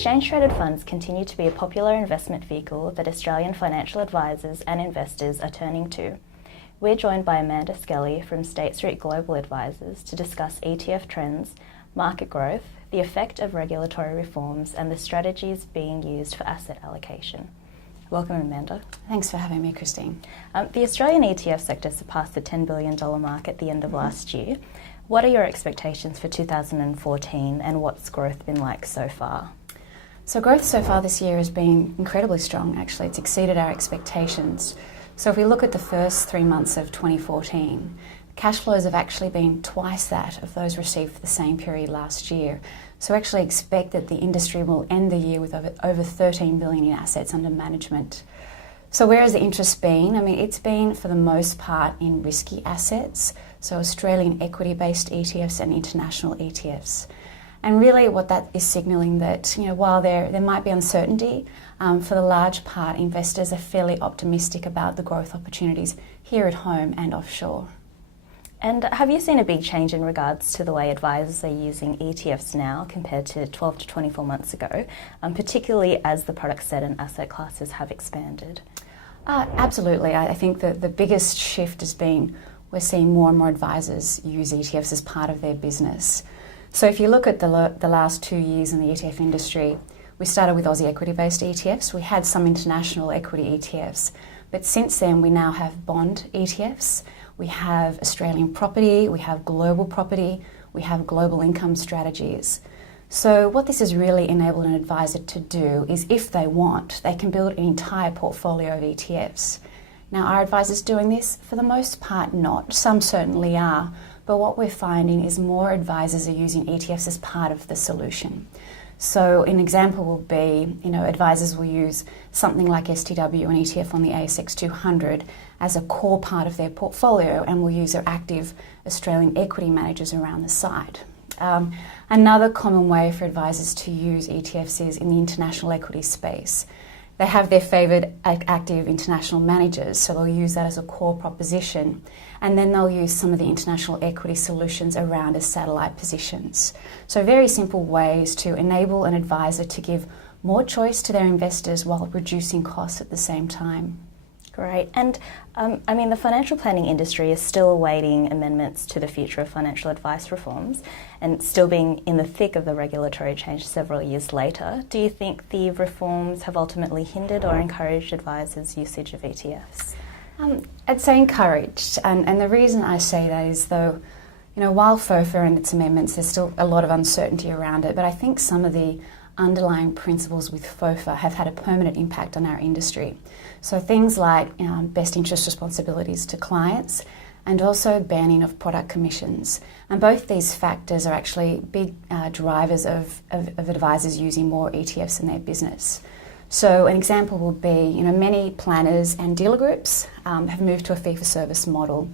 exchange-traded funds continue to be a popular investment vehicle that Australian financial advisors and investors are turning to. We're joined by Amanda Skelly from State Street Global Advisors to discuss ETF trends, market growth, the effect of regulatory reforms, and the strategies being used for asset allocation. Welcome, Amanda. Thanks for having me, Christine. The Australian ETF sector surpassed the $10 billion mark at the end of last year. What are your expectations for 2014 and what's growth been like so far? So growth so far this year has been incredibly strong, actually. It's exceeded our expectations. So if we look at the first 3 months of 2014, cash flows have actually been twice that of those received for the same period last year. So we actually expect that the industry will end the year with over 13 billion in assets under management. So where has the interest been? I mean, it's been for the most part in risky assets, so Australian equity-based ETFs and international ETFs. And really what that is signalling that, while there might be uncertainty, for the large part, investors are fairly optimistic about the growth opportunities here at home and offshore. And have you seen a big change in regards to the way advisors are using ETFs now compared to 12 to 24 months ago, particularly as the product set and asset classes have expanded? Absolutely. I think that the biggest shift has been we're seeing more and more advisors use ETFs as part of their business. So if you look at the last 2 years in the ETF industry, we started with Aussie equity-based ETFs. We had some international equity ETFs, but since then we now have bond ETFs. We have Australian property, we have global property, we have global income strategies. So what this has really enabled an advisor to do is, if they want, they can build an entire portfolio of ETFs. Now, are advisors doing this? For the most part, not. Some certainly are. But what we're finding is more advisors are using ETFs as part of the solution. So an example will be, advisors will use something like STW, an ETF on the ASX 200, as a core part of their portfolio, and will use their active Australian equity managers around the side. Another common way for advisors to use ETFs is in the international equity space. They have their favoured active international managers, so they'll use that as a core proposition, and then they'll use some of the international equity solutions around as satellite positions. So very simple ways to enable an advisor to give more choice to their investors while reducing costs at the same time. Great. And the financial planning industry is still awaiting amendments to the future of financial advice reforms and still being in the thick of the regulatory change several years later. Do you think the reforms have ultimately hindered or encouraged advisors' usage of ETFs? I'd say encouraged. And the reason I say that is, though, while FOFA and its amendments, there's still a lot of uncertainty around it, but I think some of the underlying principles with FOFA have had a permanent impact on our industry. So things like best interest responsibilities to clients and also banning of product commissions. And both these factors are actually big drivers of advisors using more ETFs in their business. So an example would be, many planners and dealer groups have moved to a fee-for-service model.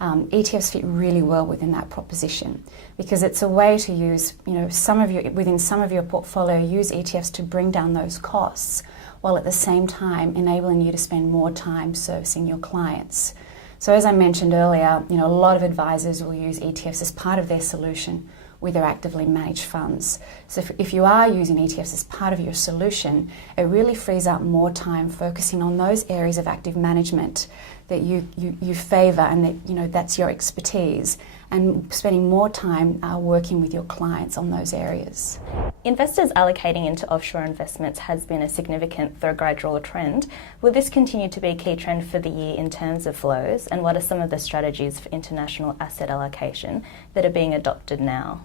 ETFs fit really well within that proposition because it's a way to use, within some of your portfolio, use ETFs to bring down those costs while at the same time enabling you to spend more time servicing your clients. So as I mentioned earlier, a lot of advisors will use ETFs as part of their solution with their actively managed funds. So if you are using ETFs as part of your solution, it really frees up more time focusing on those areas of active management that you favour and that that's your expertise, and spending more time working with your clients on those areas. Investors allocating into offshore investments has been a significant, though gradual, trend. Will this continue to be a key trend for the year in terms of flows, and what are some of the strategies for international asset allocation that are being adopted now?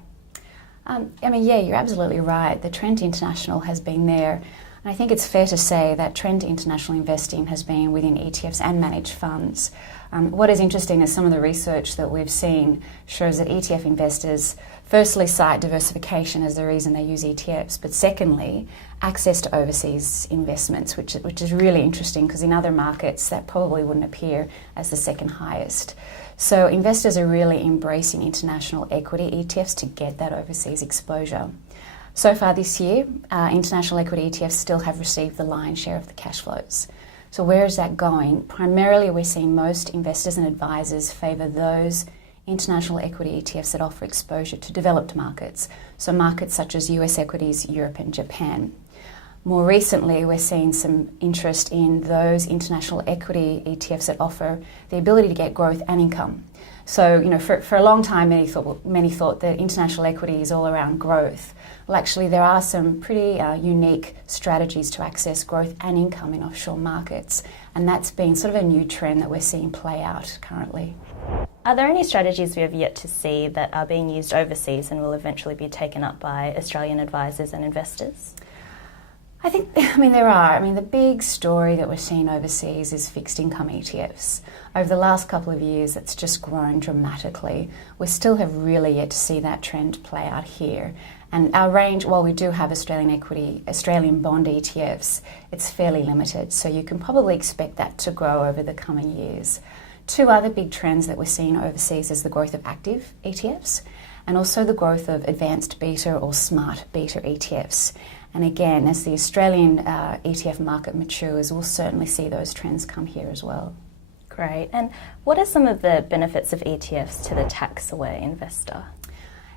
You're absolutely right. The trend to international has been there. And I think it's fair to say that trend to international investing has been within ETFs and managed funds. What is interesting is some of the research that we've seen shows that ETF investors firstly cite diversification as the reason they use ETFs, but secondly, access to overseas investments, which is really interesting because in other markets that probably wouldn't appear as the second highest. So investors are really embracing international equity ETFs to get that overseas exposure. So far this year, international equity ETFs still have received the lion's share of the cash flows. So where is that going? Primarily, we're seeing most investors and advisors favour those international equity ETFs that offer exposure to developed markets, so markets such as US equities, Europe and Japan. More recently, we're seeing some interest in those international equity ETFs that offer the ability to get growth and income. So, for a long time, many thought that international equity is all around growth. Well, actually, there are some pretty unique strategies to access growth and income in offshore markets, and that's been sort of a new trend that we're seeing play out currently. Are there any strategies we have yet to see that are being used overseas and will eventually be taken up by Australian advisors and investors? There are. The big story that we're seeing overseas is fixed income ETFs. Over the last couple of years, it's just grown dramatically. We still have really yet to see that trend play out here. And our range, while we do have Australian bond ETFs, it's fairly limited. So you can probably expect that to grow over the coming years. Two other big trends that we're seeing overseas is the growth of active ETFs and also the growth of advanced beta or smart beta ETFs. And again, as the Australian ETF market matures, we'll certainly see those trends come here as well. Great. And what are some of the benefits of ETFs to the tax-aware investor?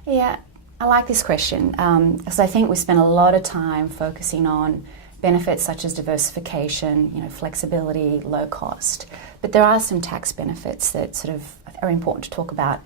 Yeah, I like this question because I think we spend a lot of time focusing on benefits such as diversification, flexibility, low cost. But there are some tax benefits that sort of are important to talk about.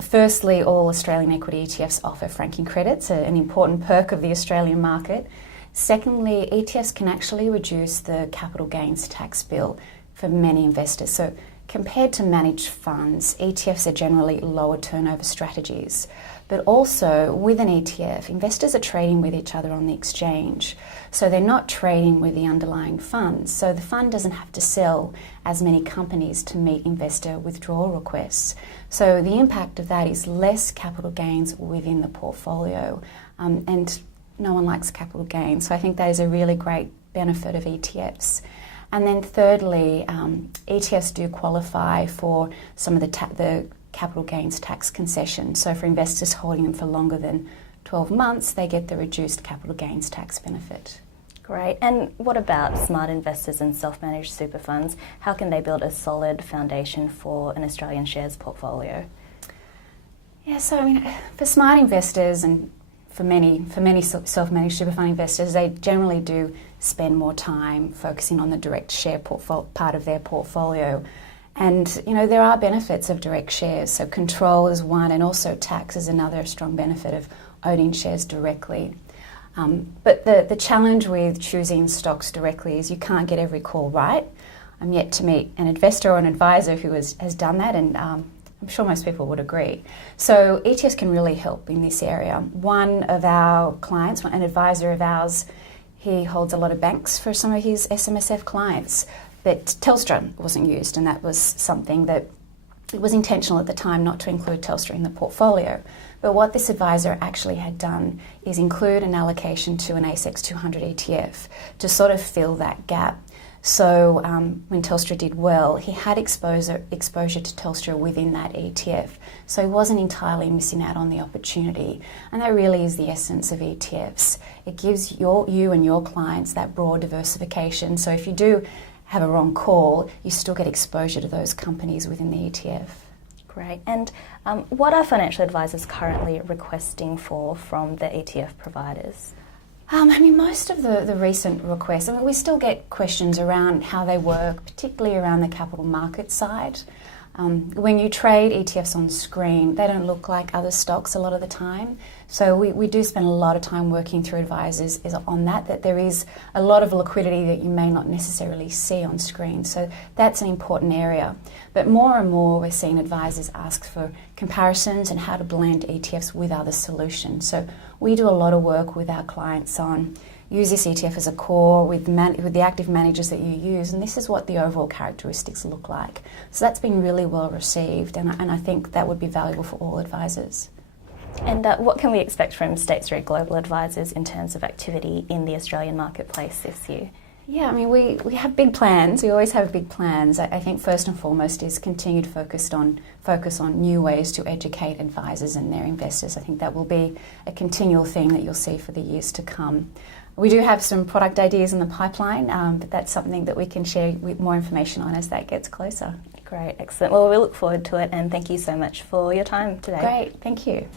Firstly, all Australian equity ETFs offer franking credits, an important perk of the Australian market. Secondly, ETFs can actually reduce the capital gains tax bill for many investors. So compared to managed funds, ETFs are generally lower turnover strategies. But also, with an ETF, investors are trading with each other on the exchange. So they're not trading with the underlying funds. So the fund doesn't have to sell as many companies to meet investor withdrawal requests. So the impact of that is less capital gains within the portfolio. And no one likes capital gains. So I think that is a really great benefit of ETFs. And then thirdly, ETFs do qualify for some of the capital gains tax concessions. So for investors holding them for longer than 12 months, they get the reduced capital gains tax benefit. Great. And what about smart investors and self-managed super funds? How can they build a solid foundation for an Australian shares portfolio? Yeah, so for smart investors and for many self-managed super fund investors, they generally do spend more time focusing on the direct share part of their portfolio. And, there are benefits of direct shares. So control is one, and also tax is another strong benefit of owning shares directly. But the challenge with choosing stocks directly is you can't get every call right. I'm yet to meet an investor or an advisor who has done that, and I'm sure most people would agree. So ETFs can really help in this area. One of our clients, an advisor of ours, he holds a lot of banks for some of his SMSF clients. But Telstra wasn't used, and that was something that it was intentional at the time not to include Telstra in the portfolio. But what this advisor actually had done is include an allocation to an ASX 200 ETF to sort of fill that gap. So when Telstra did well, he had exposure to Telstra within that ETF. So he wasn't entirely missing out on the opportunity. And that really is the essence of ETFs. It gives you and your clients that broad diversification. So if you do have a wrong call, you still get exposure to those companies within the ETF. Great. And what are financial advisors currently requesting from the ETF providers? Most of the recent requests, we still get questions around how they work, particularly around the capital market side. When you trade ETFs on screen, they don't look like other stocks a lot of the time. So we do spend a lot of time working through advisors on that there is a lot of liquidity that you may not necessarily see on screen. So that's an important area. But more and more we're seeing advisors ask for comparisons and how to blend ETFs with other solutions. So we do a lot of work with our clients on use this ETF as a core with the active managers that you use, and this is what the overall characteristics look like. So that's been really well received, and I think that would be valuable for all advisors. And what can we expect from State Street Global Advisors in terms of activity in the Australian marketplace this year? Yeah, we have big plans. We always have big plans. I think first and foremost is continued focus on new ways to educate advisors and their investors. I think that will be a continual theme that you'll see for the years to come. We do have some product ideas in the pipeline, but that's something that we can share with more information on as that gets closer. Great, excellent. Well, we look forward to it, and thank you so much for your time today. Great, thank you.